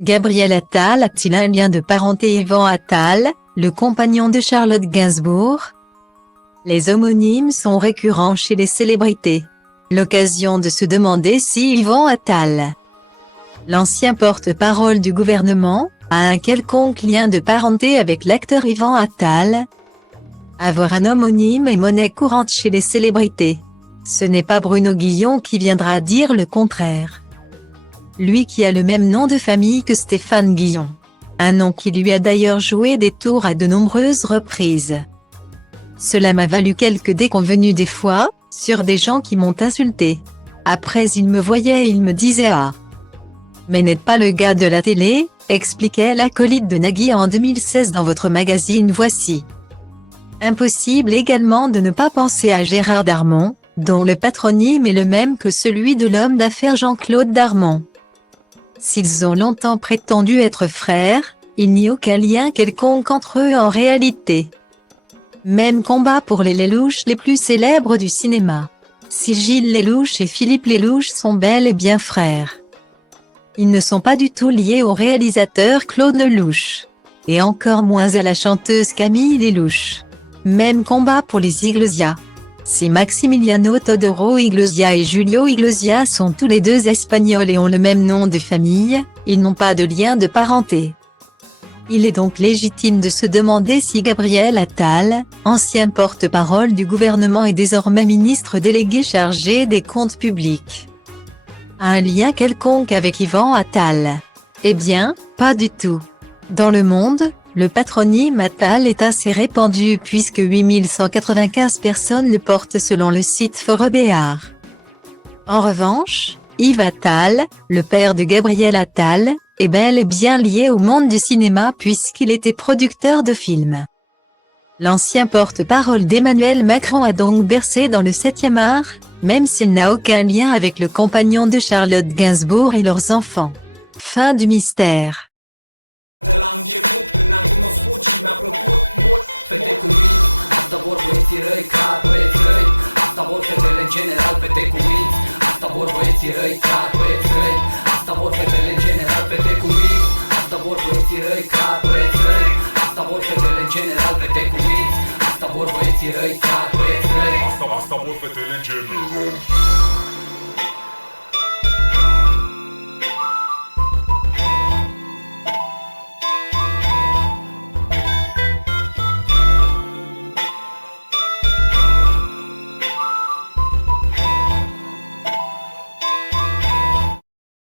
Gabriel Attal a-t-il un lien de parenté Yvan Attal, le compagnon de Charlotte Gainsbourg? Les homonymes sont récurrents chez les célébrités. L'occasion de se demander si Yvan Attal, l'ancien porte-parole du gouvernement, a un quelconque lien de parenté avec l'acteur Yvan Attal. Avoir un homonyme est monnaie courante chez les célébrités. Ce n'est pas Bruno Guillon qui viendra dire le contraire. Lui qui a le même nom de famille que Stéphane Guillon. Un nom qui lui a d'ailleurs joué des tours à de nombreuses reprises. Cela m'a valu quelques déconvenues des fois, sur des gens qui m'ont insulté. Après il me voyait et il me disait « Ah, mais n'êtes pas le gars de la télé ?» expliquait l'acolyte de Nagui en 2016 dans votre magazine Voici. Impossible également de ne pas penser à Gérard Darmon, dont le patronyme est le même que celui de l'homme d'affaires Jean-Claude Darmon. S'ils ont longtemps prétendu être frères, il n'y a aucun lien quelconque entre eux en réalité. Même combat pour les Lelouch les plus célèbres du cinéma. Si Gilles Lelouch et Philippe Lelouch sont bel et bien frères, ils ne sont pas du tout liés au réalisateur Claude Lelouch. Et encore moins à la chanteuse Camille Lelouch. Même combat pour les Iglesias. Si Maximiliano Todoro Iglesias et Julio Iglesias sont tous les deux espagnols et ont le même nom de famille, ils n'ont pas de lien de parenté. Il est donc légitime de se demander si Gabriel Attal, ancien porte-parole du gouvernement et désormais ministre délégué chargé des comptes publics, a un lien quelconque avec Yvan Attal. Eh bien, pas du tout. Dans le monde, le patronyme Attal est assez répandu puisque 8195 personnes le portent selon le site Forébéar. En revanche, Yves Attal, le père de Gabriel Attal, est bel et bien lié au monde du cinéma puisqu'il était producteur de films. L'ancien porte-parole d'Emmanuel Macron a donc bercé dans le 7e art, même s'il n'a aucun lien avec le compagnon de Charlotte Gainsbourg et leurs enfants. Fin du mystère. De la început, când am cunoscut și mi-a plăcut mult fete cu minți, asta vor băieții răi, clar băieți răi. Asta vor fetele în general, fete cu minți. Asta vor băieții răi, clar băieți răi. Asta vor fetele în general, fete cu minți. Asta vor băieții răi, clar băieți răi. Asta vor fetele în general, fete cu minți. Asta vor băieții răi, clar băieți răi. Asta vor fetele